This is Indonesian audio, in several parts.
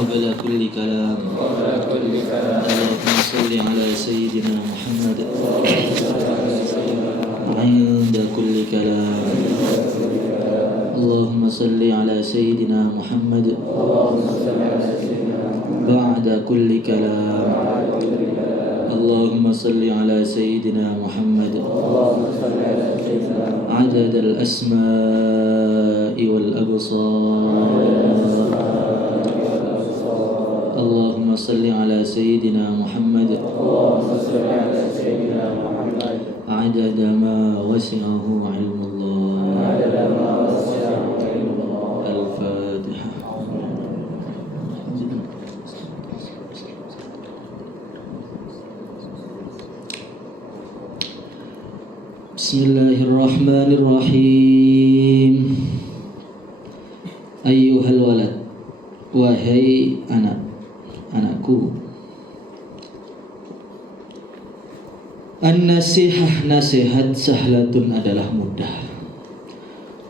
قبل كل كلام اللهم صل على سيدنا محمد عند كل كلام اللهم صل على سيدنا محمد بعد كل كلام اللهم صل على سيدنا محمد عدد الأسماء والأبصار اللهم صل على سيدنا محمد عدد ما وسعه علم الله الفاتحة. Bismillahirrahmanirrahim. Ayyuhal walad, wahai anakku. An-nasihah, nasihat sahlatun adalah mudah.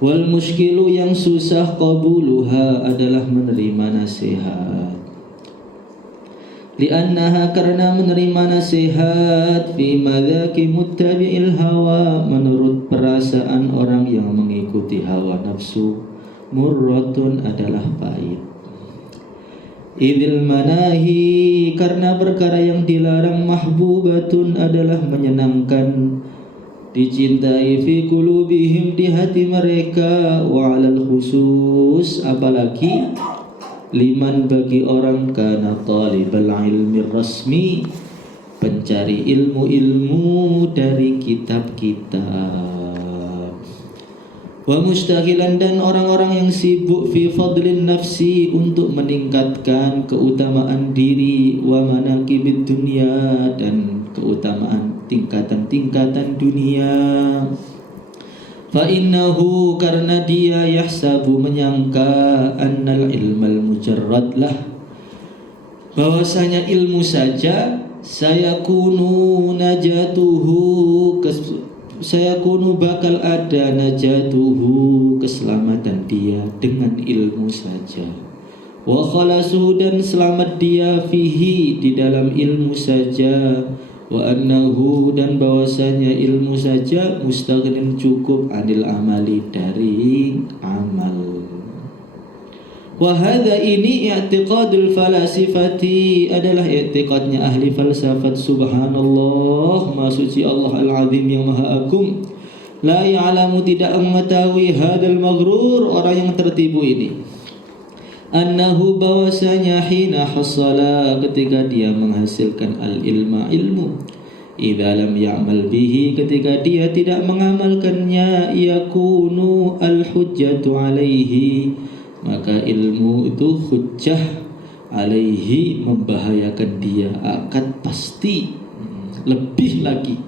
Wal muskilu, yang susah qabuluha adalah menerima nasihat. Li'annaha, karena menerima nasihat fi madzaki muttabi'il hawa, menurut perasaan orang yang mengikuti hawa nafsu, murratun adalah pahit. Idil manahi, karena perkara yang dilarang, mahbubatun adalah menyenangkan, dicintai, fi qulubihim, di hati mereka, wa alal khusus, apalagi liman, bagi orang kana talibal ilmi rasmi, pencari ilmu-ilmu dari kitab-kitab. Wa mustaghilan, dan orang-orang yang sibuk, fi fadlin nafsi, untuk meningkatkan keutamaan diri, wa manaqibid dunya, dan keutamaan tingkatan-tingkatan dunia. Fa innahu, karena dia, yahsabu, menyangka, annal ilmal mujarrad lah, bahwasanya ilmu saja, sayakunu najatuhu, sayakunu, bakal ada, najatuhu, keselamatan dia dengan ilmu saja, wa khalasuhu, dan selamat dia, fihi, di dalam ilmu saja, wa annahu, dan bahwasanya ilmu saja, mustaghnin, cukup, anil amali, dari amal. Wa hadza, ini i'tiqadul falasifati, adalah i'tiqadnya ahli falsafat. Subhanallah, maha suci Allah al-azim yang maha agung. La ya'lamu, tidak mengetahui, hadal maghrur, orang yang tertipu ini, annahu, bahwasanya, hina hasala, ketika dia menghasilkan al-ilma, ilmu, idza lam ya'mal bihi, ketika dia tidak mengamalkannya, yakunu al-hujjatu alaihi, maka ilmu itu hujjah alaihi, membahayakan dia, akan pasti lebih lagi.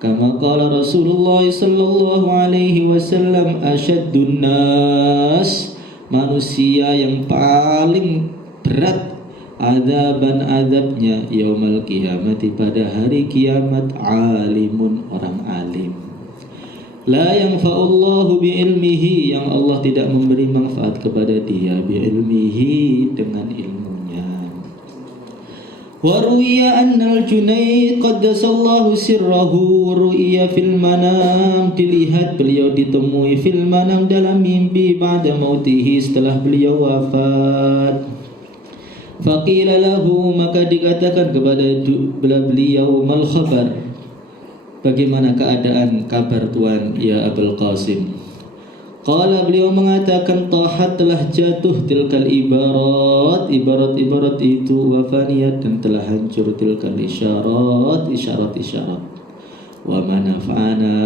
Kama qala Rasulullah sallallahu alaihi wasallam, asyaddun nas, manusia yang paling berat adzaban, azabnya, yaumal qiyamati, pada hari kiamat, alimun, orang alim. La yanfa'ullahu bi'ilmihi, yang Allah tidak memberi manfaat kepada dia, bi'ilmihi, dengan ilmunya. Wa ru'iya annal Junaid qaddasallahu sirrahu, ru'iya fil manam, dilihat beliau, ditemui, fil manam, dalam mimpi, ba'da mautihi, setelah beliau wafat. Faqila lahu, maka dikatakan kepada beliau, mal khabar, bagaimana keadaan, kabar tuan, ya Abul Qasim. Qala, beliau mengatakan, tahat, telah jatuh, tilkal ibarat, ibarat-ibarat itu, wafaniyat, dan telah hancur, tilkal isyarat, isyarat-isyarat, wa manafa'ana,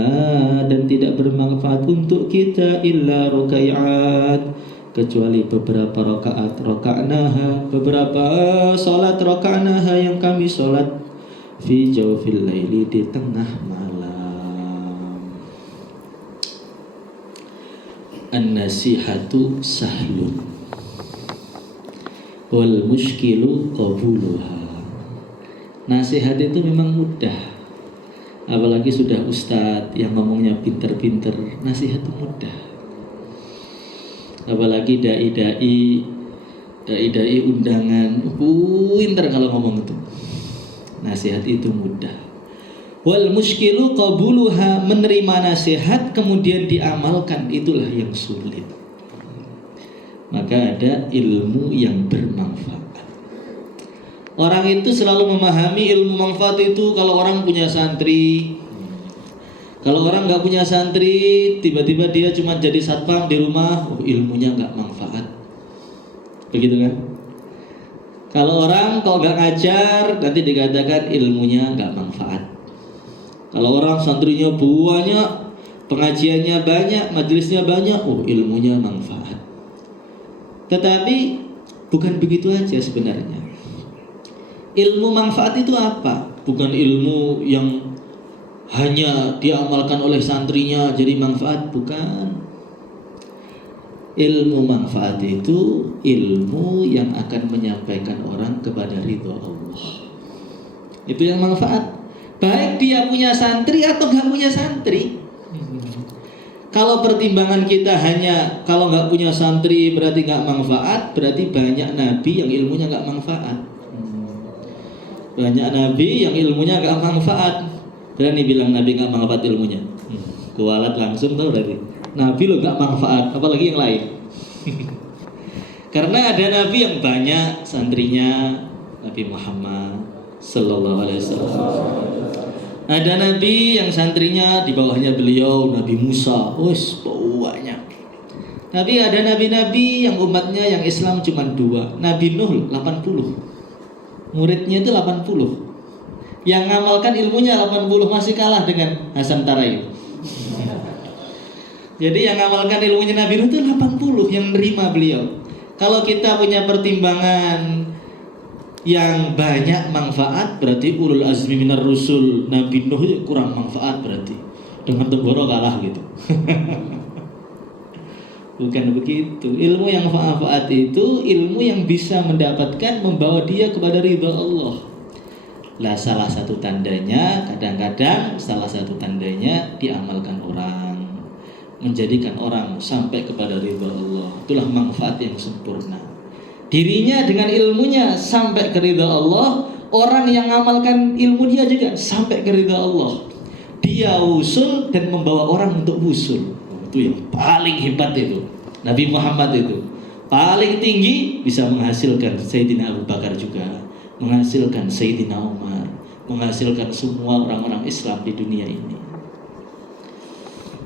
dan tidak bermanfaat untuk kita, illa rukai'at, kecuali beberapa rakaat, raka'naha, beberapa salat, raka'naha, yang kami salat, fi jawfil laili, di tengah malam. An-nasihatu sahlun wal mushkilu qabuluha. Nasihat itu memang mudah, apalagi sudah ustadz yang ngomongnya pinter-pinter, nasihat itu mudah. Apalagi dai-dai dai-dai undangan, pinter kalau ngomong itu. Nasihat itu mudah. Wal muskilu qabuluha, menerima nasihat kemudian diamalkan, itulah yang sulit. Maka ada ilmu yang bermanfaat. Orang itu selalu memahami ilmu manfaat itu kalau orang punya santri. Kalau orang nggak punya santri, tiba-tiba dia cuma jadi satpam di rumah, ilmunya nggak manfaat. Begitu kan? Kalau nggak ngajar, nanti dikatakan ilmunya nggak manfaat. Kalau orang santrinya banyak, pengajiannya banyak, majelisnya banyak, ilmunya manfaat. Tetapi bukan begitu aja sebenarnya. Ilmu manfaat itu apa? Bukan ilmu yang hanya diamalkan oleh santrinya jadi manfaat, bukan. Ilmu manfaat itu ilmu yang akan menyampaikan orang kepada ridho Allah. Itu yang manfaat. Baik dia punya santri atau gak punya santri. Kalau pertimbangan kita hanya kalau gak punya santri berarti gak manfaat, berarti banyak nabi yang ilmunya gak manfaat. Banyak nabi yang ilmunya gak manfaat. Berani bilang nabi gak manfaat ilmunya. Kualat langsung tau berarti. Nabi lo gak manfaat, apalagi yang lain. Karena ada nabi yang banyak santrinya, Nabi Muhammad Sallallahu Alaihi Wasallam. Ada nabi yang santrinya di bawahnya beliau, Nabi Musa, banyak. Tapi ada nabi-nabi yang umatnya yang Islam cuma 2. Nabi Nuh 80, muridnya itu 80. Yang ngamalkan ilmunya 80, masih kalah dengan Hasan Taraib. Jadi yang ngamalkan ilmunya Nabi Nuh itu 80 yang nerima beliau. Kalau kita punya pertimbangan yang banyak manfaat, berarti ulul azmi minar rusul, Nabi Nuh kurang manfaat, berarti dengan Tenggoro kalah gitu. Bukan begitu. Ilmu yang manfaat itu ilmu yang bisa mendapatkan, membawa dia kepada ridha Allah. Lah salah satu tandanya, kadang-kadang salah satu tandanya diamalkan orang, menjadikan orang sampai kepada ridha Allah. Itulah manfaat yang sempurna. Dirinya dengan ilmunya sampai ke ridha Allah, orang yang mengamalkan ilmu dia juga sampai ke ridha Allah. Dia usul dan membawa orang untuk usul. Itu yang paling hebat itu. Nabi Muhammad itu paling tinggi, bisa menghasilkan Sayyidina Abu Bakar juga, menghasilkan Sayyidina Umar, menghasilkan semua orang-orang Islam di dunia ini.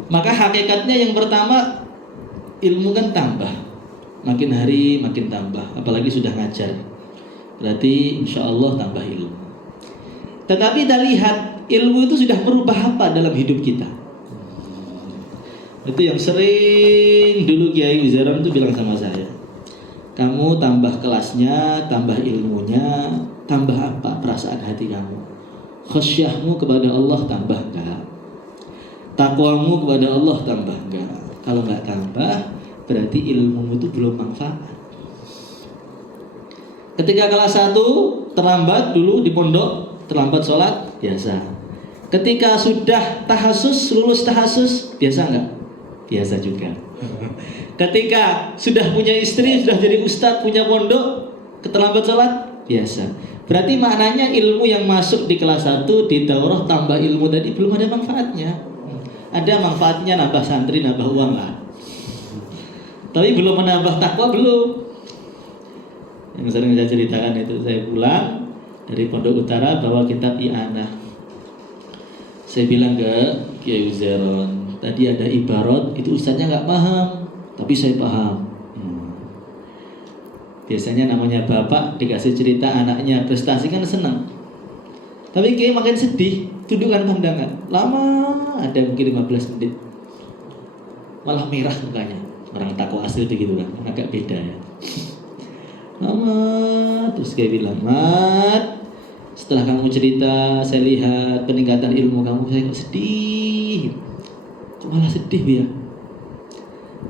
Maka hakikatnya yang pertama, ilmu kan tambah, makin hari makin tambah, apalagi sudah ngajar, berarti insya Allah tambah ilmu. Tetapi kita lihat ilmu itu sudah merubah apa dalam hidup kita. Itu yang sering dulu Kiai Uzaron itu bilang sama saya, kamu tambah kelasnya, tambah ilmunya, tambah apa perasaan hati kamu? Khasyahmu kepada Allah tambah enggak? Takwamu kepada Allah tambah enggak? Kalau enggak tambah, berarti ilmu itu belum manfaat. Ketika kelas 1 terlambat dulu di pondok, terlambat sholat, biasa. Ketika sudah tahasus, lulus tahasus, biasa enggak? Biasa juga. Ketika sudah punya istri, sudah jadi ustadz, punya pondok, keterlambat sholat, biasa. Berarti maknanya ilmu yang masuk di kelas 1 di daurah tambah ilmu tadi belum ada manfaatnya. Ada manfaatnya nambah santri, nambah uang lah. Tapi belum menambah takwa, belum. Yang sering saya ceritakan itu, saya pulang dari Pondok Utara bawa kitab I'anah. Saya bilang ke Kiai Uzeron, tadi ada ibarat, itu ustaznya gak paham, tapi saya paham. Biasanya namanya bapak dikasih cerita anaknya prestasi kan senang. Tapi Kiai makin sedih, tundukkan pandangan. Lama, ada mungkin 15 menit. Malah merah mukanya. Orang takwa asli begitu kan, agak beda ya. Lama, terus Kiai bilang, Mat, setelah kamu cerita, saya lihat peningkatan ilmu kamu, saya kok sedih. Kok malah sedih ya?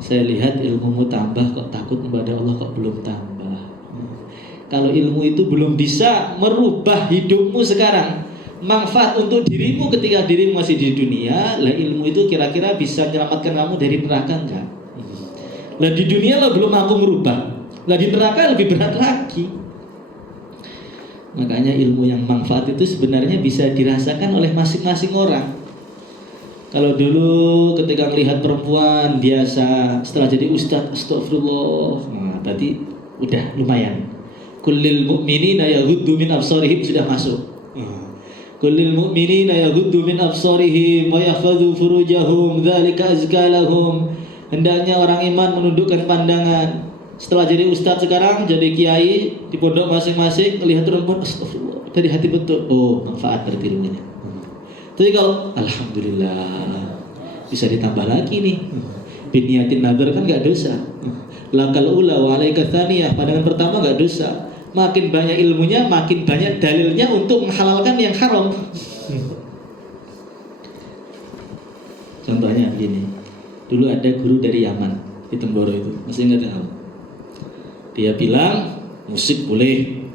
Saya lihat ilmumu tambah, kok takut kepada Allah kok belum tambah. Kalau ilmu itu belum bisa merubah hidupmu sekarang, manfaat untuk dirimu ketika dirimu masih di dunia, lah ilmu itu kira-kira bisa menyelamatkan kamu dari neraka enggak? Lah di dunia lo belum mampu merubah, Lah di neraka lebih berat lagi. Makanya ilmu yang manfaat itu sebenarnya bisa dirasakan oleh masing-masing orang. Kalau dulu ketika melihat perempuan biasa, setelah jadi ustadz, astagfirullah, nah, berarti udah lumayan. Kullil mu'minina yaghuddu min absarihim sudah masuk. Kullil mu'minina yaghuddu min absarihim wa yahfadzu furujahum dzalika azka lahum. Hendaknya orang iman menundukkan pandangan. Setelah jadi ustadz sekarang jadi kiai di pondok masing-masing melihat perempuan, astagfirullah, dari hati betul. Oh, manfaat berarti ilmunya. Tapi kalau alhamdulillah bisa ditambah lagi nih. Biniyatin nazar kan enggak dosa. Lakal ula wa alaika tsaniyah, pandangan pertama enggak dosa. Makin banyak ilmunya, makin banyak dalilnya untuk menghalalkan yang haram. Contohnya begini. Dulu ada guru dari Yaman di Temboro itu. Masih ingat enggak? Dia bilang musik boleh.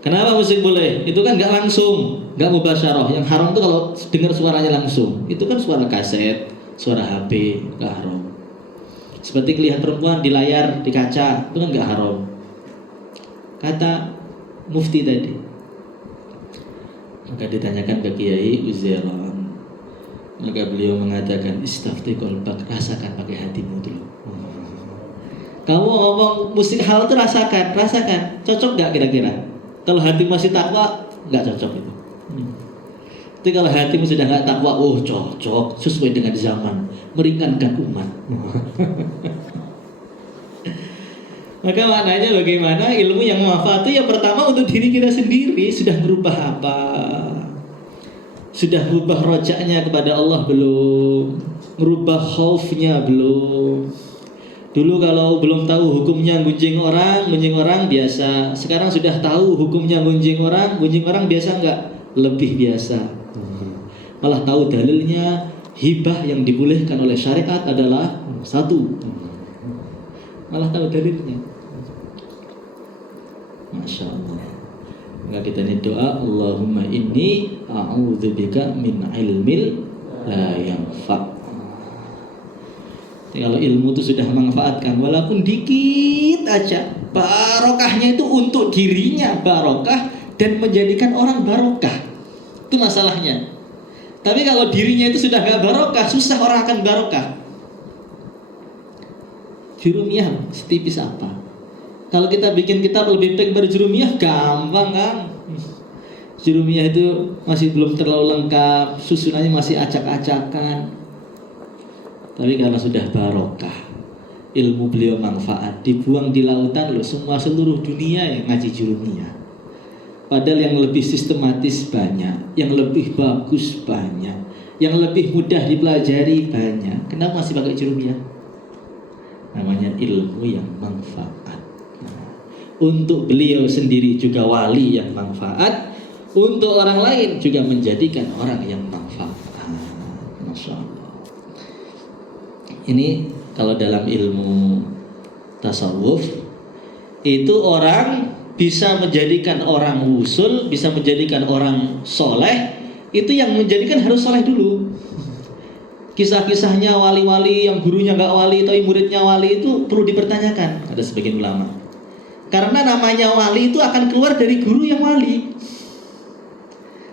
Kenapa musik boleh? Itu kan nggak langsung, nggak mubasyarah. Yang haram itu kalau dengar suaranya langsung. Itu kan suara kaset, suara HP, nggak haram. Seperti lihat perempuan di layar, di kaca, itu kan nggak haram. Kata mufti tadi. Maka ditanyakan ke Kiai Uzairan. Maka beliau mengatakan istafti qalbak, rasakan pakai hatimu dulu. Kamu ngomong musik halal itu rasakan, cocok nggak kira-kira? Kalau hati masih takwa, nggak cocok itu. Tapi kalau hatimu sudah nggak takwa, oh cocok, sesuai dengan zaman, meringankan umat. Maka maknanya bagaimana ilmu yang manfaat itu yang pertama untuk diri kita sendiri. Sudah berubah apa? Sudah berubah rojaknya kepada Allah belum? Merubah khaufnya belum? Dulu kalau belum tahu hukumnya gunjing orang biasa. Sekarang sudah tahu hukumnya gunjing orang biasa enggak? Lebih biasa. Malah tahu dalilnya, hibah yang dibolehkan oleh syariat adalah satu. Malah tahu dalilnya. Masya Allah. Maka kita ini doa, Allahumma inni a'udzubika min ilmil la yanfa'. Kalau ilmu itu sudah memanfaatkan walaupun dikit aja, barokahnya itu untuk dirinya barokah dan menjadikan orang barokah. Itu masalahnya. Tapi kalau dirinya itu sudah gak barokah, susah orang akan barokah. Jurumiyah setipis apa? Kalau kita bikin kitab lebih baik berjurumiyah, gampang kan? Jurumiyah itu masih belum terlalu lengkap, susunannya masih acak-acakan. Tapi karena sudah barokah, ilmu beliau manfaat, dibuang di lautan loh, semua seluruh dunia yang ngaji jurumiyah. Padahal yang lebih sistematis banyak, yang lebih bagus banyak, yang lebih mudah dipelajari banyak. Kenapa masih pakai jurumiyah? Namanya ilmu yang manfaat. Untuk beliau sendiri juga wali yang manfaat, untuk orang lain juga menjadikan orang yang manfaat. Masya Allah. Ini kalau dalam ilmu tasawuf itu orang bisa menjadikan orang wusul, bisa menjadikan orang soleh. Itu yang menjadikan harus soleh dulu. Kisah-kisahnya wali-wali yang gurunya nggak wali tapi muridnya wali itu perlu dipertanyakan, ada sebagian ulama. Karena namanya wali itu akan keluar dari guru yang wali.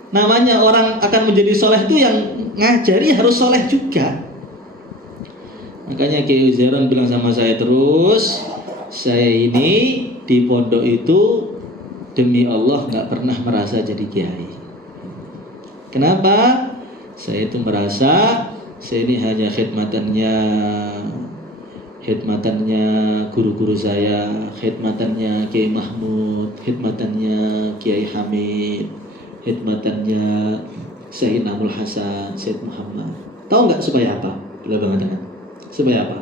Namanya orang akan menjadi soleh itu yang ngajari harus soleh juga. Makanya Kiai Uzairan bilang sama saya terus, saya ini di pondok itu demi Allah nggak pernah merasa jadi kiai. Kenapa? Saya itu merasa saya ini hanya khidmatannya guru-guru saya, khidmatannya Kiai Mahmud, khidmatannya Kiai Hamid, khidmatannya Sayyid Namul Hasan, Sayyid Muhammad. Tahu nggak supaya apa? Beliau mengatakan supaya apa?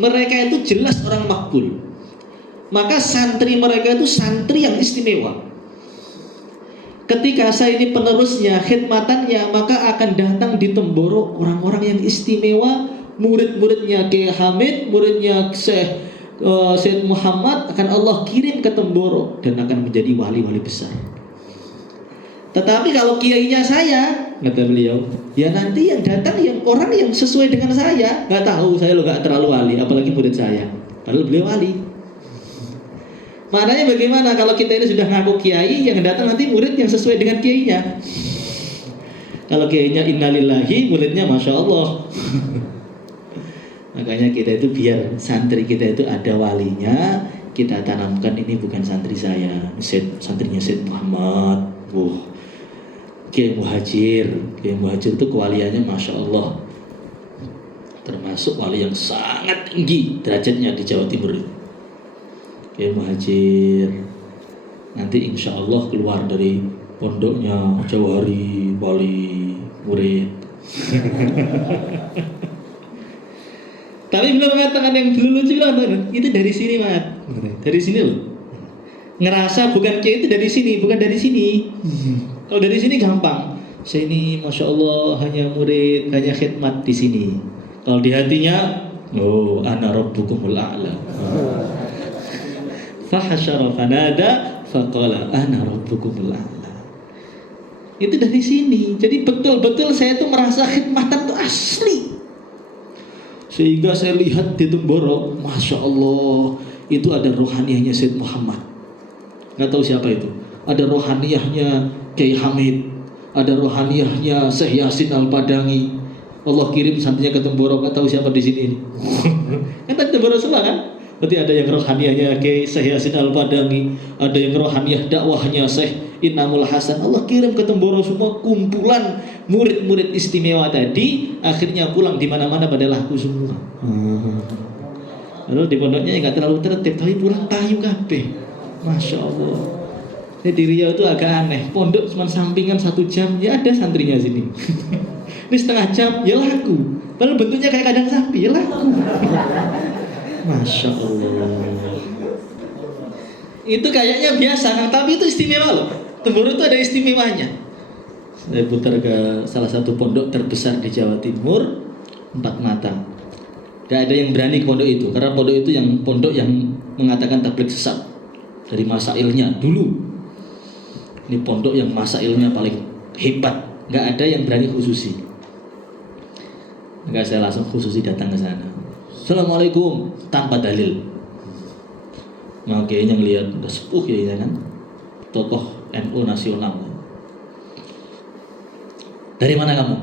Mereka itu jelas orang makbul. Maka santri mereka itu santri yang istimewa. Ketika saya ini penerusnya, khidmatannya, maka akan datang di Temboro orang-orang yang istimewa. Murid-muridnya Kiai Hamid, muridnya Sayyid Muhammad akan Allah kirim ke Temboro dan akan menjadi wali-wali besar. Tetapi kalau kiainya saya, kata beliau, ya nanti yang datang yang orang yang sesuai dengan saya. Nggak tahu, saya lo nggak terlalu wali, apalagi murid saya. Padahal beliau wali. Maknanya bagaimana kalau kita ini sudah ngaku kiai, yang datang nanti murid yang sesuai dengan kiainya. Kalau kiainya innalillahi, muridnya masya Allah. Makanya kita itu biar santri kita itu ada walinya, kita tanamkan ini bukan santri saya, santrinya Syed Muhammad. Kiai Muhajir itu kewaliannya masya Allah, termasuk wali yang sangat tinggi derajatnya di Jawa Timur. Kiai Muhajir nanti insya Allah keluar dari pondoknya Jawahari wali murid. Tapi belum mengatakan yang dulu lucu loh, itu dari sini Mat, dari sini loh. Ngerasa bukan kiai itu dari sini, bukan dari sini. Kalau dari sini gampang. Saya ini masya Allah hanya murid, hanya khidmat di sini. Kalau di hatinya, oh, ana rabbukumul a'la. Fahasyara fanada faqala ana rabbukumul a'la. Itu dari sini. Jadi betul-betul saya tuh merasa khidmatan itu asli. Sehingga saya lihat di Temboro, masya Allah, itu ada rohaniyahnya Syed Muhammad. Nggak tahu siapa itu. Ada rohaniyahnya Kiai Hamid, ada rohaniyahnya Syekh Yasin Al-Padangi. Allah kirim santrinya ke Temboro, nggak tahu siapa di sini. Kan tadi Temboro semua kan? Berarti ada yang rohaniyahnya Kiai Syekh Yasin Al-Padangi, ada yang rohaniyah dakwahnya Syekh Inamul Hasan. Allah kirim ke Temboro semua kumpulan murid-murid istimewa tadi, akhirnya pulang di mana-mana pada laku semua. Lalu di pondoknya nggak terlalu tertib, tapi pulang payu kabeh. Masya Allah. Ini di Riau itu agak aneh. Pondok cuma sampingan 1 jam, ya ada santrinya sini. Ini setengah jam, ya laku. Padahal bentuknya kayak kandang sapi, ya laku. Masya Allah. Itu kayaknya biasa, kan? Tapi itu istimewa loh. Temboro itu ada istimewanya. Saya putar ke salah satu pondok terbesar di Jawa Timur, 4 mata. Gak ada yang berani ke pondok itu, karena pondok itu pondok yang mengatakan tabligh sesat dari masailnya dulu. Ini pondok yang masailnya paling hebat, nggak ada yang berani khususi. Maka saya langsung khususi datang ke sana. Assalamualaikum tanpa dalil. Nah, kayaknya ngelihat udah sepuh ya kan, tokoh NU nasional. Dari mana kamu?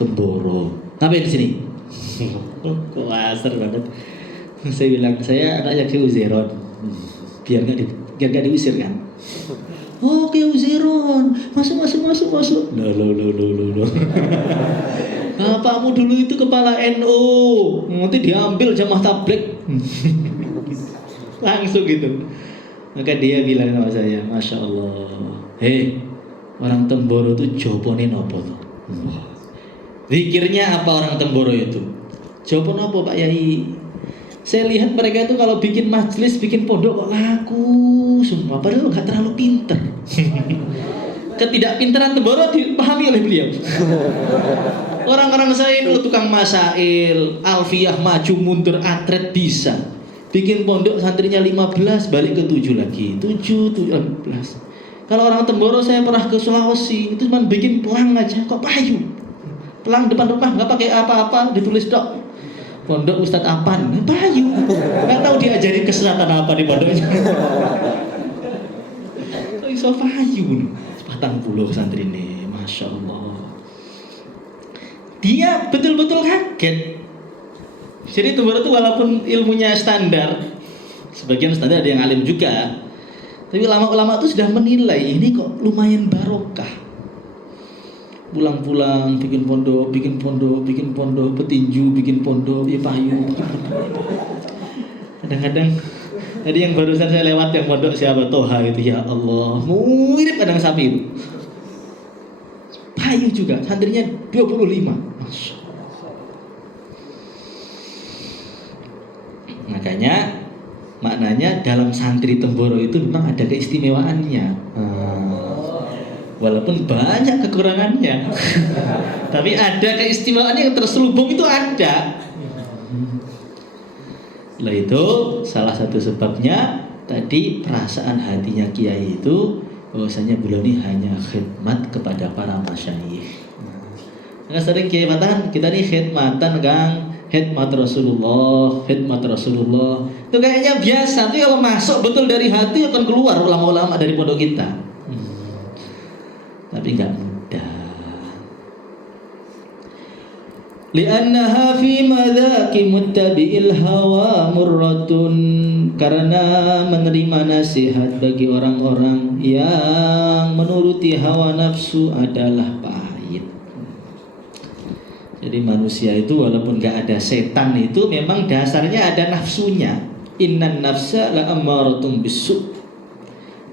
Temboro. Ngapain di sini? Kok asar banget. Saya bilang saya anaknya Kiai Uzairon. Biar nggak diusir kan. Oh, Kiai Uzairon, masuk. Loh. Bapakmu dulu itu kepala NU, nanti diambil jamaah tabligh. Langsung gitu. Maka dia bilang sama saya, masya Allah, hei, orang Temboro itu jawabane nopo tuh? Zikirnya apa orang Temboro itu? Jawaban apa Pak Yai? Saya lihat mereka itu kalau bikin majelis, bikin pondok kok laku semua, padahal nggak terlalu pinter. Ketidakpintaran Temboro dipahami oleh beliau. Orang-orang saya ini tukang masail, alfiyah, maju mundur, atret bisa. Bikin pondok santrinya 15, balik ke 7 lagi, 7, 11. Kalau orang Temboro, saya pernah ke Sulawesi, itu cuma bikin pelang aja, kok payu. Pelang depan rumah, nggak pakai apa-apa, ditulis dok. Pondok Ustadz Apan, payu. Nggak tahu diajarin kesesatan apa di pondoknya. Kok iso payu? 40 santri ini, masya Allah. Dia betul-betul kaget. Jadi Temboro itu walaupun ilmunya standar, sebagian standar ada yang alim juga, tapi ulama-ulama itu sudah menilai ini kok lumayan barokah. Pulang-pulang bikin pondok, petinju bikin pondok, ya payu. Kadang-kadang tadi yang barusan saya lewat yang pondok siapa Toha itu, ya Allah, mirip kadang sapi itu. Payu juga, santrinya 25. Masya Allah. Makanya maknanya dalam santri Temboro itu memang ada keistimewaannya. Walaupun banyak kekurangannya. Tapi ada keistimewaan yang terselubung itu ada. Itu salah satu sebabnya tadi perasaan hatinya kiai itu bahwasanya beliau ini hanya khidmat kepada para masyayikh. Nah, sering kiai matan kita nih khidmatan Kang, khidmat Rasulullah, khidmat Rasulullah. Itu kayaknya biasa, tapi kalau masuk betul dari hati akan keluar ulama-ulama dari pondok kita. Tapi enggak mudah. Li'annaha fi madzaki muttabi'il hawa murratun, karena menerima nasihat bagi orang-orang yang menuruti hawa nafsu adalah pahit. Jadi manusia itu walaupun gak ada setan itu memang dasarnya ada nafsunya. Innan nafsa la'ammaratun bisu'.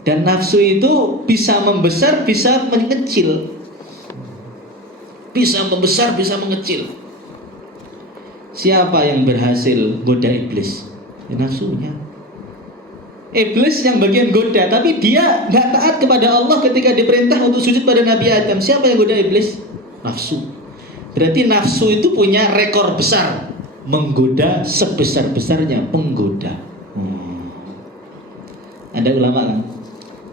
Dan nafsu itu bisa membesar, bisa mengecil. Bisa membesar, bisa mengecil. Siapa yang berhasil goda iblis? Ya, nafsunya. Iblis yang bagian goda, tapi dia gak taat kepada Allah ketika diperintah untuk sujud pada Nabi Adam. Siapa yang goda iblis? Nafsu. Berarti nafsu itu punya rekor besar, menggoda sebesar-besarnya penggoda. Ada ulama kan,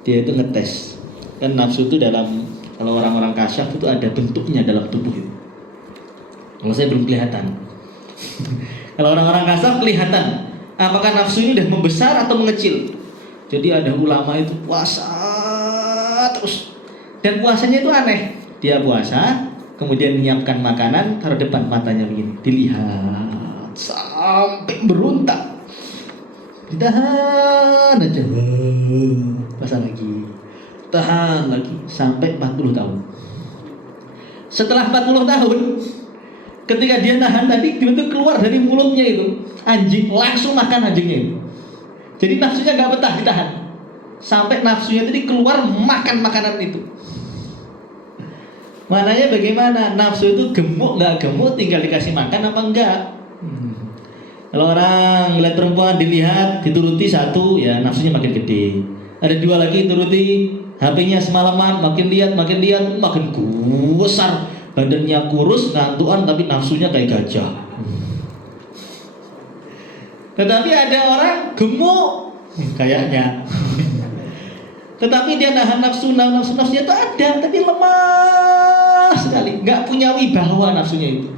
dia itu ngetes. Kan nafsu itu dalam, kalau orang-orang kasyaf itu ada bentuknya dalam tubuh itu. Kalau saya belum kelihatan. Kalau orang-orang kasar kelihatan apakah nafsu ini udah membesar atau mengecil. Jadi ada ulama itu puasa terus, dan puasanya itu aneh. Dia puasa, kemudian menyiapkan makanan, taruh depan matanya begini, dilihat sampai beruntak, ditahan aja, puasa lagi, tahan lagi sampai 40 tahun. Setelah 40 tahun, ketika dia nahan tadi, tiba-tiba keluar dari mulutnya itu anjing, langsung makan anjingnya itu. Jadi nafsunya gak betah ditahan, sampai nafsunya tadi keluar makan makanan itu. Maknanya bagaimana? Nafsu itu gemuk gak gemuk tinggal dikasih makan apa enggak. Kalau orang lihat perempuan dilihat, dituruti satu, ya nafsunya makin gede. Ada dua lagi turuti, HP-nya semalaman makin lihat makin besar. Badannya kurus, ngantuan, tapi nafsunya kayak gajah. Tetapi ada orang gemuk kayaknya, tetapi dia nahan nafsunya itu ada, tapi lemah sekali, nggak punya wibawa nafsunya itu.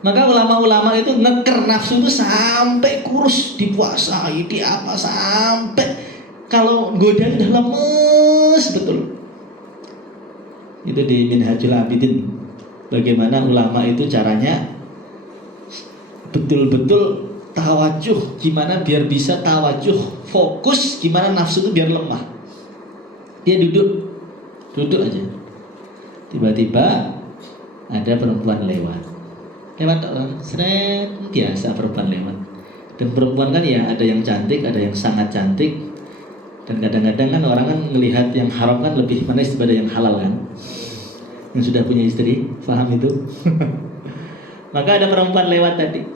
Maka ulama-ulama itu ngeker nafsu itu sampai kurus, dipuasai, apa sampai kalau goda udah lemes betul. Itu di Minhajul Abidin, bagaimana ulama itu caranya betul-betul tawajuh, gimana biar bisa tawajuh, fokus, gimana nafsu itu biar lemah. Dia duduk aja, tiba-tiba ada perempuan lewat orang, seret, biasa perempuan lewat. Dan perempuan kan ya ada yang cantik, ada yang sangat cantik. Dan kadang-kadang kan orang kan melihat yang haram kan lebih manis daripada yang halal kan. Yang sudah punya istri, paham itu? Maka ada perempuan lewat tadi.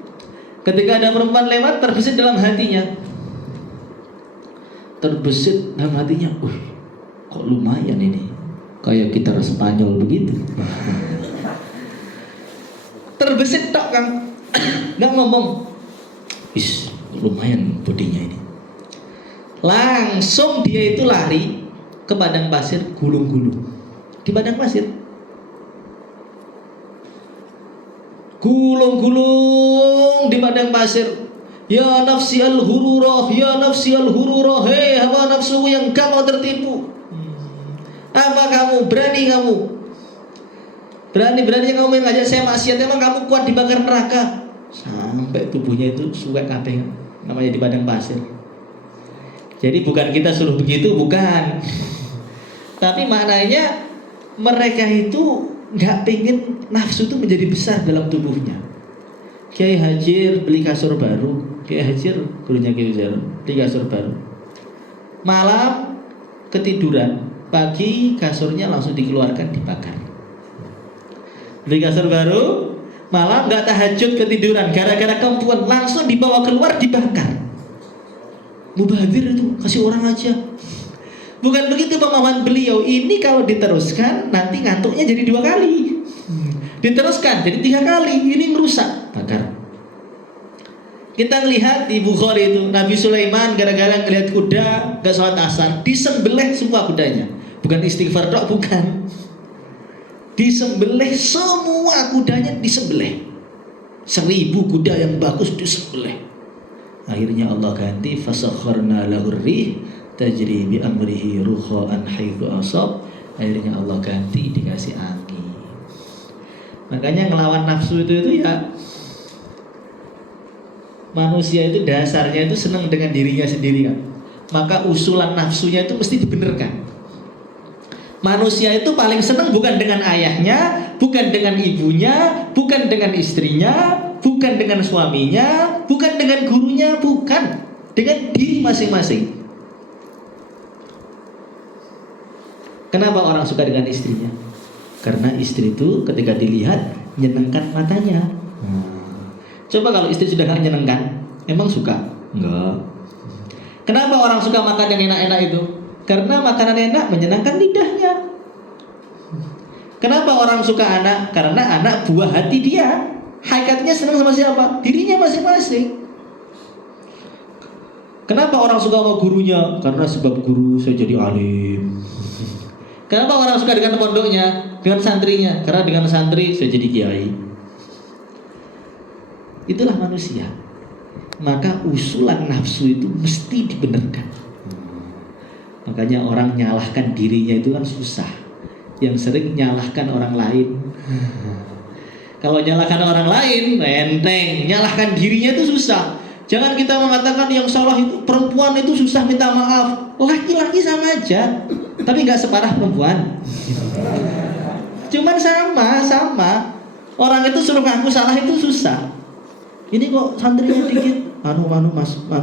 Ketika ada perempuan lewat, terbesit dalam hatinya. Kok lumayan ini, kayak gitar Spanyol begitu. Terbesit tok Kang, nggak ngomong. Lumayan bodinya ini. Langsung dia itu lari ke padang pasir, gulung-gulung di padang pasir, gulung-gulung di padang pasir. Ya nafsi al-hururah, ya nafsi al-hururah, hei hawa nafsu yang gampang tertipu. Apa kamu berani kamu main ngajak saya maksiat? Emang kamu kuat dibakar neraka? Sampai tubuhnya itu suwek kabeh, namanya di padang pasir. Jadi bukan kita suruh begitu, bukan. Tapi maknanya mereka itu nggak pengen nafsu itu menjadi besar dalam tubuhnya. Kiai Hajir beli kasur baru, Kiai Hajir gurunya Kiai Hajir beli kasur baru. Malam ketiduran, pagi kasurnya langsung dikeluarkan dibakar. Beli kasur baru, malam nggak tahajud ketiduran, gara-gara kempuan langsung dibawa keluar dibakar. Mubazir itu, kasih orang aja. Bukan begitu pemahaman beliau. Ini kalau diteruskan nanti ngantuknya jadi 2 kali. Diteruskan jadi 3 kali. Ini merusak, bakar. Kita lihat di Bukhari itu Nabi Sulaiman gara-gara ngelihat kuda gak sholat asar, disembelih semua kudanya. Bukan istighfar dok, bukan. Disembelih semua kudanya, disembelih. 1000 kuda yang bagus disembelih. Akhirnya Allah ganti fasakharna lahur rih tajri bi amrihi ruhaan haitsu asab. Akhirnya Allah ganti dikasih angin. Makanya ngelawan nafsu itu ya, manusia itu dasarnya itu senang dengan dirinya sendiri kan. Maka usulan nafsunya itu mesti dibenarkan. Manusia itu paling senang bukan dengan ayahnya, bukan dengan ibunya, bukan dengan istrinya, bukan dengan suaminya, bukan dengan gurunya, bukan. Dengan diri masing-masing. Kenapa orang suka dengan istrinya? Karena istri itu ketika dilihat menyenangkan matanya. Coba kalau istri sudah gak menyenangkan, emang suka? Enggak. Kenapa orang suka makan yang enak-enak itu? Karena makanan enak menyenangkan lidahnya. Kenapa orang suka anak? Karena anak buah hati dia. Hakikatnya senang sama siapa? Dirinya masing-masing. Kenapa orang suka sama gurunya? Karena sebab guru saya jadi alim. Kenapa orang suka dengan pondoknya? Dengan santrinya? Karena dengan santri saya jadi kiai. Itulah manusia. Maka usulan nafsu itu mesti dibenarkan. Makanya orang nyalahkan dirinya itu kan susah. Yang sering nyalahkan orang lain. Kalau nyalahkan orang lain enteng, nyalahkan dirinya itu susah. Jangan kita mengatakan yang salah itu perempuan itu susah minta maaf. Laki-laki sama aja, tapi nggak separah perempuan. Cuman sama. Orang itu suruh ngaku salah itu susah. Ini kok santrinya dikit,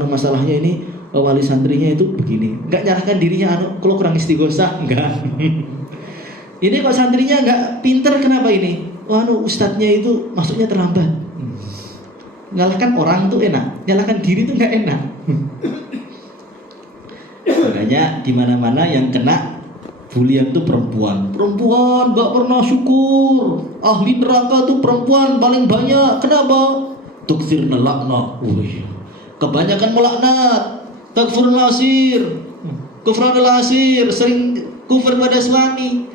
masalahnya ini wali santrinya itu begini. Nggak nyalahkan dirinya, kalau kurang istighosah, enggak. Ini kok santrinya nggak pinter, kenapa ini? Ustadznya itu masuknya terlambat. Nyalahkan orang tuh enak, nyalahkan diri tuh nggak enak. Makanya di mana-mana yang kena bulian tuh perempuan nggak pernah syukur. Ahli neraka tuh perempuan paling banyak. Kenapa? Tukfir laknat. Kebanyakan melaknat. Takfurul asir, kufranul asir, sering kufur pada suami.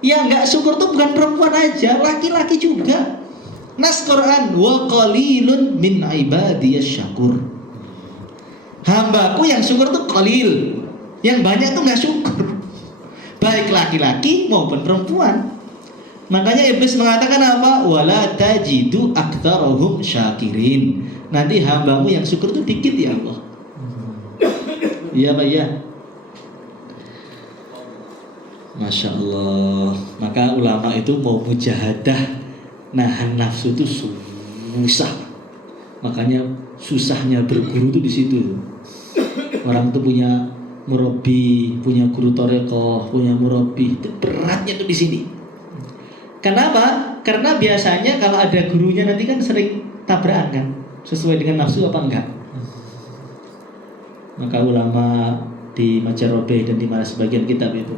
Ya nggak syukur tuh bukan perempuan aja, laki-laki juga. Nas Quran, wa qalilun min ibadiyas syakur. Hambaku yang syukur tuh qalil, yang banyak tuh nggak syukur. Baik laki-laki maupun perempuan. Makanya iblis mengatakan apa? Wala tajidu aktsarahum syakirin. Nanti hambamu yang syukur tuh dikit ya Allah. Iya Pak ya. Masya Allah. Maka ulama itu mau mujahadah nahan nafsu itu susah. Makanya susahnya berguru tuh di situ. Orang tuh punya murabi, punya guru torekoh, punya murabi, beratnya tuh di sini. Kenapa? Karena biasanya kalau ada gurunya nanti kan sering tabrakan kan, sesuai dengan nafsu apa enggak. Maka ulama di Majarobe dan di mana sebagian kitab itu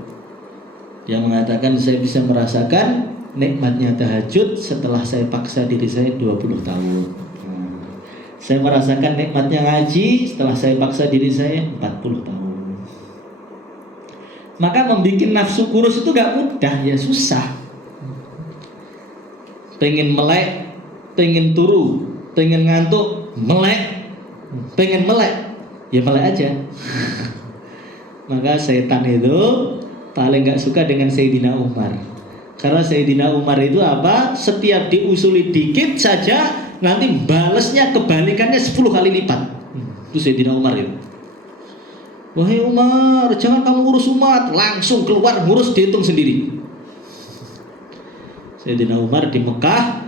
yang mengatakan saya bisa merasakan nikmatnya tahajud setelah saya paksa diri saya 20 tahun. Saya merasakan nikmatnya ngaji setelah saya paksa diri saya 40 tahun. Maka membuat nafsu kurus itu gak mudah, ya susah. Pengen melek, pengen turu, pengen ngantuk, melek. Pengen melek, ya melek aja. Maka setan itu paling gak suka dengan Sayyidina Umar. Karena Sayyidina Umar itu apa? Setiap diusuli dikit saja nanti balesnya kebalikannya 10 kali lipat. Itu Sayyidina Umar itu. Wahai Umar, jangan kamu urus umat, langsung keluar ngurus, dihitung sendiri. Sayyidina Umar di Mekah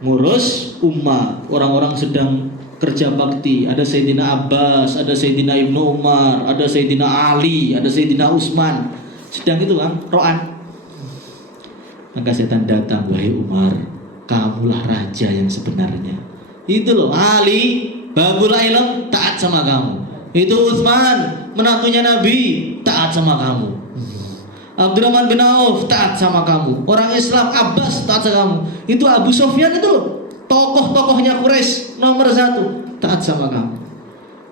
ngurus umat, orang-orang sedang kerja bakti. Ada Sayyidina Abbas, ada Sayyidina Ibnu Umar, ada Sayyidina Ali, ada Sayyidina Utsman. Sedang itu kan, ro'an. Maka setan datang, wahai Umar, kamulah raja yang sebenarnya. Itu loh, Ali, babul ilm, taat sama kamu. Itu Utsman, menantunya Nabi, taat sama kamu. Abdurrahman bin Auf taat sama kamu. Orang Islam Abbas taat sama kamu. Itu Abu Sufyan itu loh, tokoh-tokohnya Quraisy nomor 1 taat sama kamu.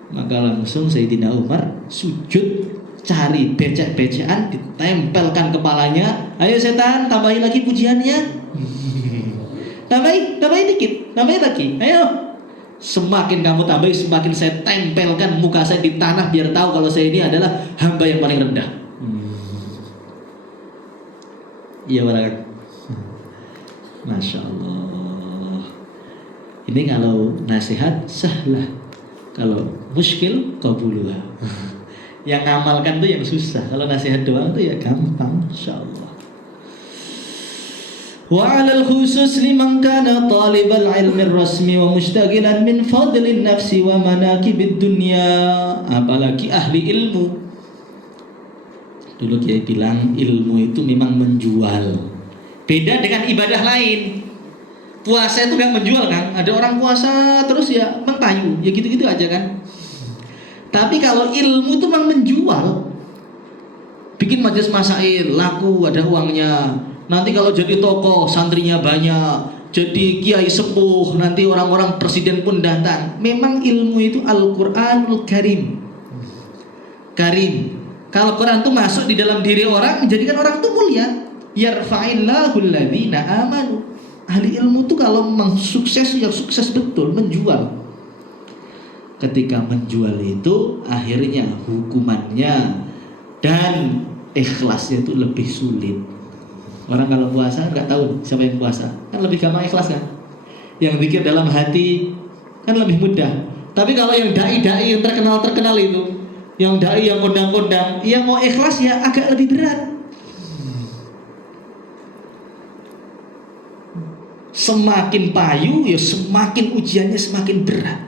Maka langsung Sayyidina Umar sujud, cari becek-becekan, ditempelkan kepalanya. Ayo setan, tambahin lagi pujiannya. Tambahin dikit, tambahin lagi. Ayo. Semakin kamu tambahin, semakin saya tempelkan muka saya di tanah biar tahu kalau saya ini adalah hamba yang paling rendah. Iya barang. Masya Allah. Ini kalau nasihat sahlah, kalau muskil qabuluha. Yang ngamalkan tuh yang susah. Kalau nasihat doang tuh ya gampang, Masya Allah. Wa 'alal khusus liman kana talibal ilmi rasmi wa mustaqilan min fadlin nafsi wa manakibid dunya. Apalagi ahli ilmu. Dulu Kiai bilang ilmu itu memang menjual. Beda dengan ibadah lain. Puasa itu gak menjual kan? Ada orang puasa terus ya mentayu, ya gitu-gitu aja kan. Tapi kalau ilmu itu memang menjual. Bikin majelis masail, laku, ada uangnya. Nanti kalau jadi tokoh, santrinya banyak. Jadi kiai sepuh, nanti orang-orang presiden pun datang. Memang ilmu itu Al-Quranul Karim. Karim. Kalau Quran itu masuk di dalam diri orang, menjadikan orang itu mulia. Yarfa'illahu alladhina amanu. Ahli ilmu itu kalau memang sukses, ya sukses betul, menjual. Ketika menjual itu, akhirnya hukumannya dan ikhlasnya itu lebih sulit. Orang kalau puasa nggak tahu siapa yang puasa, kan lebih gampang ikhlas kan. Yang zikir dalam hati kan lebih mudah. Tapi kalau yang dai-dai yang terkenal itu, yang dai yang kondang-kondang, yang mau ikhlas ya agak lebih berat. Semakin payu ya semakin ujiannya semakin berat.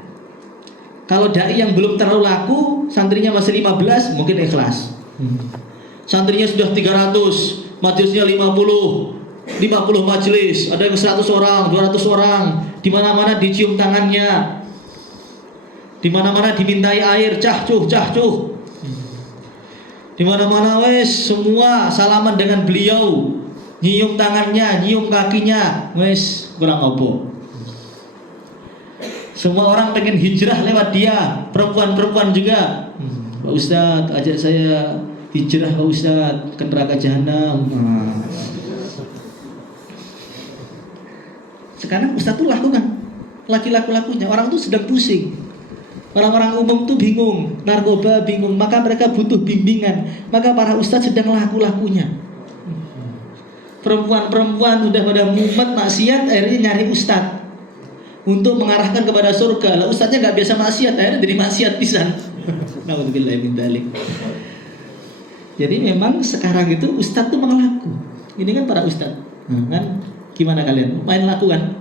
Kalau dai yang belum terlalu laku, santrinya masih 15, mungkin ikhlas. Santrinya sudah 300, majelisnya 50 majelis, ada yang 100 orang, 200 orang, di mana-mana dicium tangannya, di mana-mana dimintai air, cah cuh, di mana-mana wes semua salaman dengan beliau, nyium tangannya, nyium kakinya, wes kurang opo. Semua orang pengen hijrah lewat dia, perempuan-perempuan juga. Pak Ustadz, ajak saya hijrah Pak Ustadz ke neraka jahanam. Sekarang Ustadz tuh lakukan, laki-lakunya. Orang tuh sedang pusing. Orang-orang umum tuh bingung, narkoba bingung, maka mereka butuh bimbingan. Maka para ustadz sedang laku-lakunya. Perempuan-perempuan udah pada mumet maksiat, akhirnya nyari ustadz untuk mengarahkan kepada surga. Lah ustadznya nggak biasa maksiat, akhirnya jadi maksiat pisan. Nauzubillah min dzalik. Jadi memang sekarang itu ustadz tuh mengelaku. Ini kan para ustadz, kan gimana kalian? Main laku kan?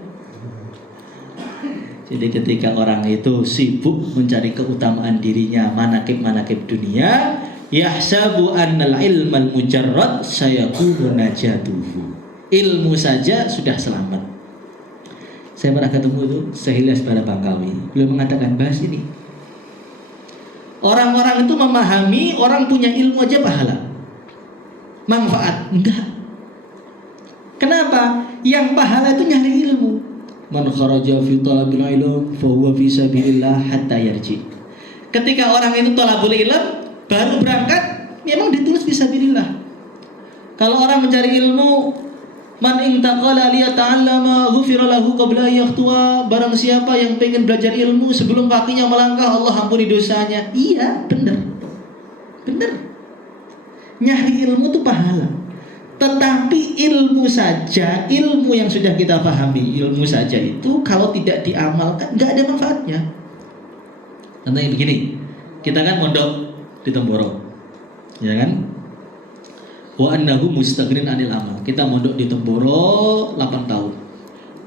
Jadi ketika orang itu sibuk mencari keutamaan dirinya, manakib dunia, yahsabu annal ilmal mujarrad sayakunu najatuhu. Ilmu saja sudah selamat. Saya pernah ketemu itu Sehilas pada Bangkawi. Beliau mengatakan bahas ini. Orang-orang itu memahami orang punya ilmu aja pahala. Manfaat enggak. Kenapa? Yang pahala itu nyari ilmu. Man kharaja fi talabil ilm fa huwa fi sabilillah hatta yarji. Ketika orang itu talabul ilm baru berangkat, memang ditulis fi sabilillah. Kalau orang mencari ilmu, man intaqala liyata'allama ghufira lahu qabla yakhtuwa. Barang siapa yang pengen belajar ilmu sebelum kakinya melangkah, Allah ampuni dosanya. Iya, benar. Nyari ilmu itu pahala. Tetapi ilmu saja, ilmu yang sudah kita pahami, ilmu saja itu kalau tidak diamalkan nggak ada manfaatnya. Contohnya begini, kita kan mondok di Temboro, ya kan? Wa annahu mustaghnin anil amal. Kita mondok di Temboro 8 tahun.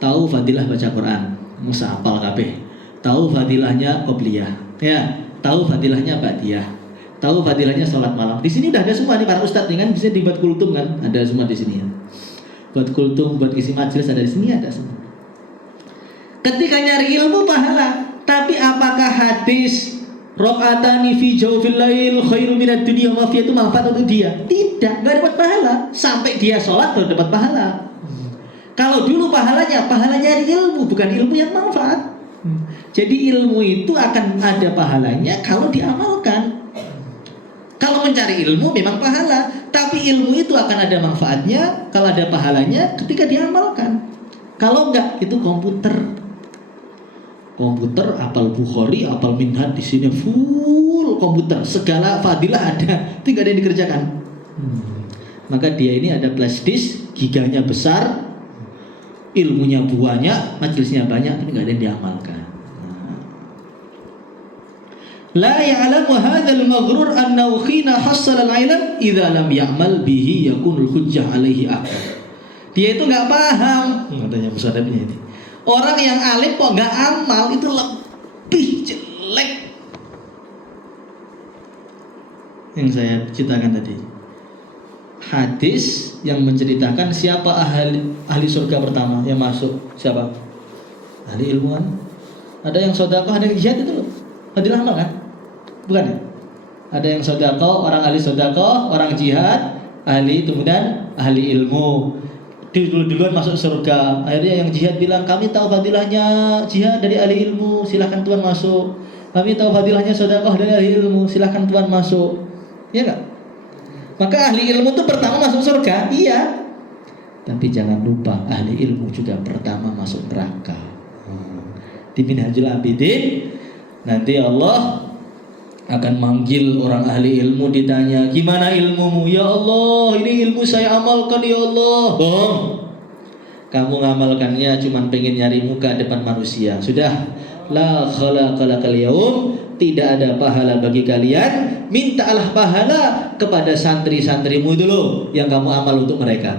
Tahu fadilah baca Quran, musa hafal kabeh. Tahu fadilahnya qobliyah, ya. Tahu fadilahnya ba'diyah. Tahu fadilahnya sholat malam. Di sini udah ada semua nih para ustadz nih kan, bisa dibuat kultum kan, ada semua di sini ya. Buat kultum, buat isi majelis ada di sini, ada semua. Ketika nyari ilmu pahala, tapi apakah hadis rakaatani fi jawfil lail khairu minad dunya wa fiha itu manfaat untuk dia? Tidak, enggak dapat pahala. Sampai dia sholat baru dapat pahala. Kalau dulu pahalanya dari ilmu, bukan ilmu yang manfaat. Jadi ilmu itu akan ada pahalanya kalau diamalkan. Kalau mencari ilmu memang pahala, tapi ilmu itu akan ada manfaatnya kalau ada pahalanya ketika diamalkan. Kalau enggak, itu komputer. Komputer, apal Bukhari, apal Minhaj, di sini full komputer, segala fadilah ada, tinggal ada yang dikerjakan. Maka dia ini ada flash disk, giganya besar, ilmunya banyak, majelisnya banyak, tapi nggak ada yang diamalkan. La ya'lamu hadzal maghrur annahu khina hassala al-'ilm idza lam ya'mal bihi yakunul hujjah 'alaihi akbar. Dia itu nggak paham, katanya musadabnya ini. Orang yang alim kok nggak amal itu lebih jelek. Yang saya ceritakan tadi, hadis yang menceritakan siapa ahli surga pertama yang masuk, siapa? Ahli ilmuwan. Ada yang sedekah, ada yang jihad, itu loh. Adil amal kan? Bukan ya? Ada yang sedekah, orang ahli sedekah, orang jihad, ahli, kemudian ahli ilmu. Duluan masuk surga. Akhirnya yang jihad bilang, kami tahu fadilahnya jihad dari ahli ilmu, silahkan tuan masuk. Kami tahu fadilahnya sedekah dari ahli ilmu, silahkan tuan masuk. Iya enggak? Maka ahli ilmu itu pertama masuk surga, iya. Tapi jangan lupa ahli ilmu juga pertama masuk neraka. Di Minhajul Abidin nanti Allah akan manggil orang ahli ilmu, ditanya, gimana ilmumu? Ya Allah, ini ilmu saya amalkan ya Allah. Bohong. Kamu ngamalkannya cuma pengen nyari muka depan manusia. Sudah. La khalaqal yaum, tidak ada pahala bagi kalian. Mintalah pahala kepada santri-santrimu dulu yang kamu amal untuk mereka.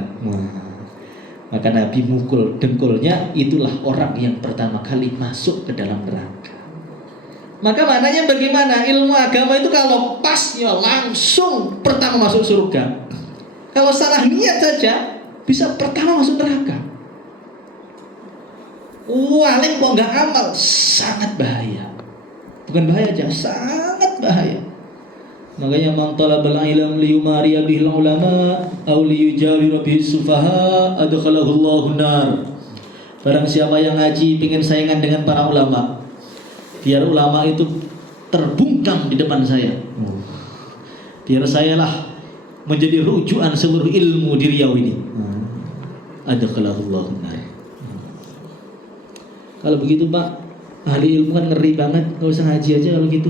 Maka Nabi mukul dengkulnya, itulah orang yang pertama kali masuk ke dalam neraka. Maka maknanya bagaimana? Ilmu agama itu kalau pas ya langsung pertama masuk surga. Kalau salah niat saja bisa pertama masuk neraka. Alim kok nggak amal, sangat bahaya. Bukan bahaya aja, sangat bahaya. Makanya man talabal ilm liyumariya bihil ulama aw liyujawira bihis sufaha adkhalahu Allahu nar. Barang siapa yang ngaji pengen saingan dengan para ulama, biar ulama itu terbungkam di depan saya, biar sayalah menjadi rujukan seluruh ilmu di Riau ini. Adkhalahu Allahu nar. Kalau begitu Pak, ahli ilmu kan ngeri banget, nggak usah ngaji aja kalau gitu.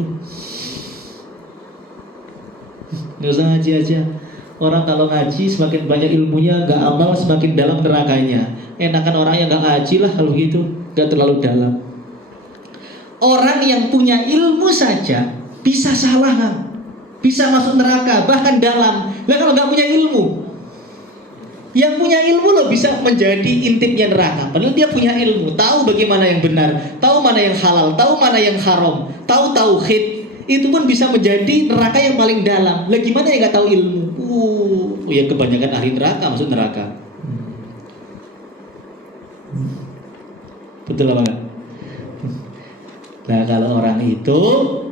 Nggak usah ngaji aja. Orang kalau ngaji semakin banyak ilmunya, nggak amal semakin dalam nerakanya. Enakan orang yang nggak ngaji lah kalau gitu, nggak terlalu dalam. Orang yang punya ilmu saja bisa salah, bisa masuk neraka, bahkan dalam. Lah kalau nggak punya ilmu, yang punya ilmu loh bisa menjadi intipnya neraka. Padahal dia punya ilmu, tahu bagaimana yang benar, tahu mana yang halal, tahu mana yang haram, tahu tauhid. Itu pun bisa menjadi neraka yang paling dalam. Lah gimana yang nggak tahu ilmu? Ya kebanyakan ahli neraka masuk neraka. Betul apa enggak? Nah kalau orang itu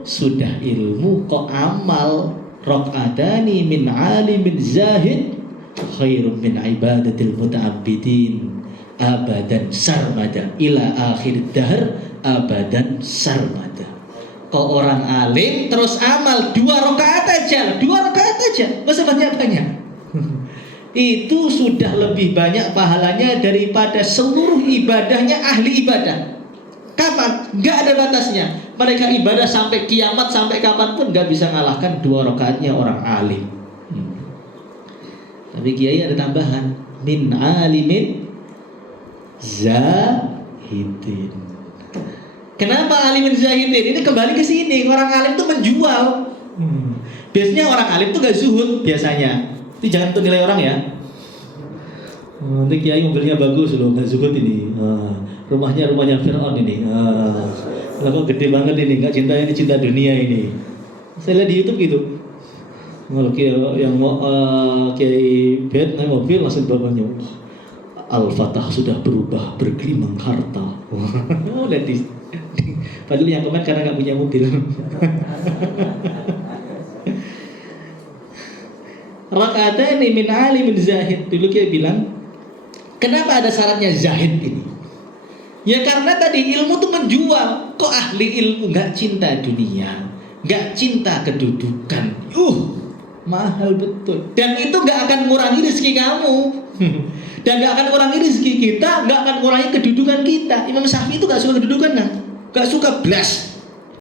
sudah ilmu kok amal, raq'atani min alimin zahid khairun min ibadatil muta'abbidin abadan sarmada ila akhir dahr abadan sarmada. Kok orang alim terus amal 2 rakaat aja, nggak usah banyak-banyak. Itu sudah lebih banyak pahalanya daripada seluruh ibadahnya ahli ibadah. Kapan? Nggak ada batasnya. Mereka ibadah sampai kiamat, sampai kapanpun nggak bisa ngalahkan 2 rakaatnya orang alim. Tapi kiai ada tambahan, min alimin zahidin. Kenapa alimin zahidin? Ini kembali ke sini. Orang alim itu menjual. Biasanya orang alim itu gak zuhud biasanya. Itu jangan tuh nilai orang ya. Nanti kiai mobilnya bagus loh, gak zuhud ini. Rumahnya Fir'aun ini. Lah kok gede banget ini, gak cinta ini, cinta dunia ini. Saya lihat di YouTube gitu. Kalau yang kiai bed naik mobil langsung bapaknya, Al-Fatah sudah berubah bergelimang harta. Lihat di padahal yang komen karena nggak punya mobil. Rakaatani min alimin zahid. Dulu dia bilang Kenapa ada syaratnya zahid ini? Ya karena tadi ilmu tuh menjual. Kok ahli ilmu nggak cinta dunia, nggak cinta kedudukan, mahal betul. Dan itu nggak akan mengurangi rezeki kamu, dan nggak akan mengurangi rezeki kita, nggak akan mengurangi kedudukan kita. Imam Syafi'i itu nggak suka kedudukan kan? Nggak suka blas.